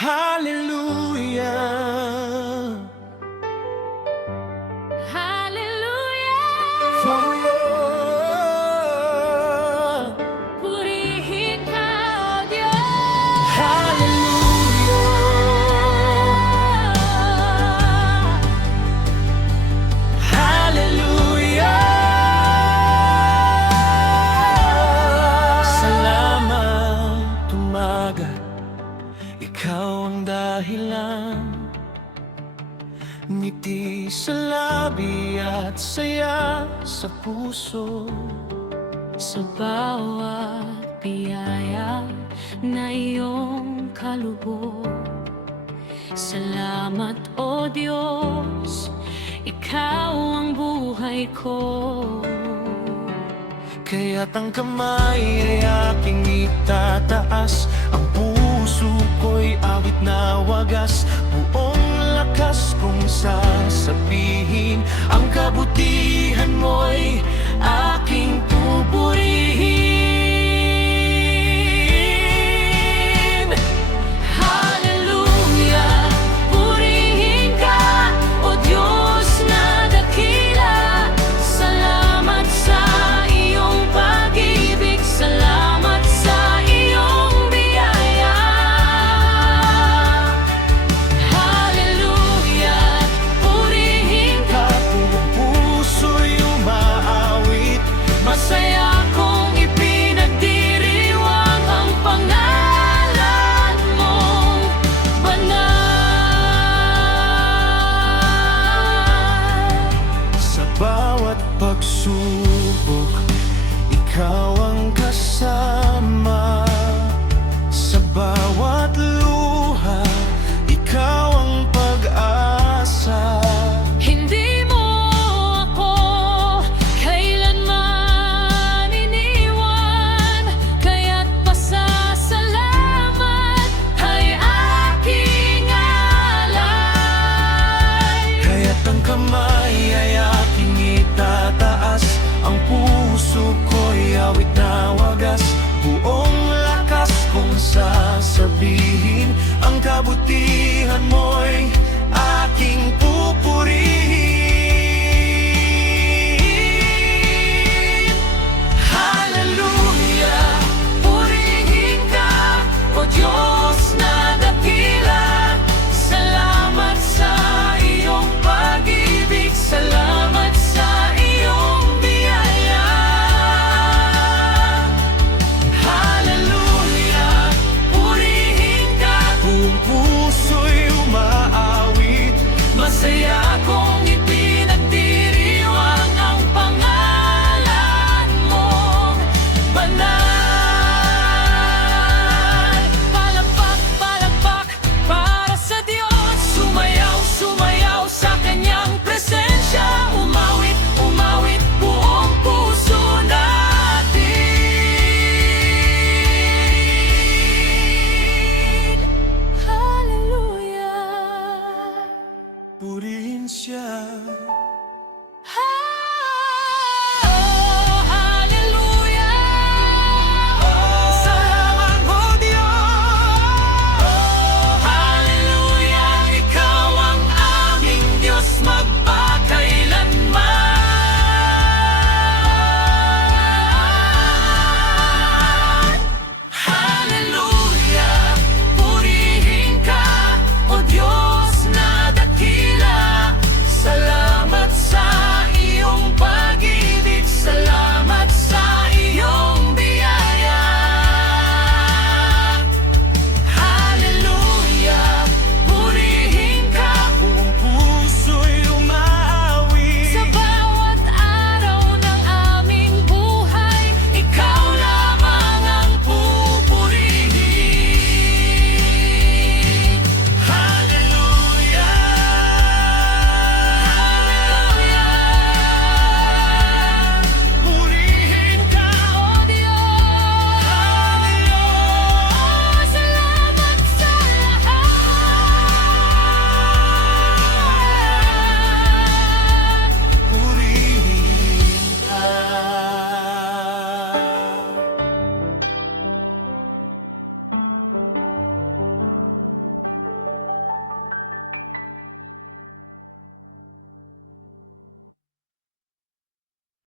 Hallelujah. Hallelujah. For Lord. Purihin ka, O Diyos. Hallelujah. Hallelujah. Salamat, umaga. Ikaw ang dahilan. Ngiti sa labi at saya sa puso. Sa bawat biyaya na iyong kalubog. Salamat, O Diyos, Ikaw ang buhay ko. Kaya't ang kamay ay aking itataas, ang puso ko'y awit na wagas. Buong lakas kong sasabihin, ang kabutihan mo'y aking pupurihin. Hallelujah, purihin ka, O Diyos na dakila. Salamat sa iyong pag-ibig, salamat sa iyong biyaya. Hallelujah, purihin ka. Buong puso'y umaawit, Masaya kong ipinagdiriwang ang pangalan mong banal. sa bawat pagsubok, ikaw ang kasama. Sa bawat luha, ikaw ang pag-asa. Hindi mo ako kailanman iniwan, kaya't pasasalamat ay aking alay. Kaya't ang kamay ay aking itataas, ang puso ko'y awit na wagas. Buong lakas kong sasabihin, ang kabutihan mo'y aking pupurihin. Hallelujah, purihin ka, O Diyos na dakila. Salamat sa iyong pag-ibig, salamat sa iyong biyaya. Hallelujah, purihin ka. Buong puso'y umaawit, Masaya ako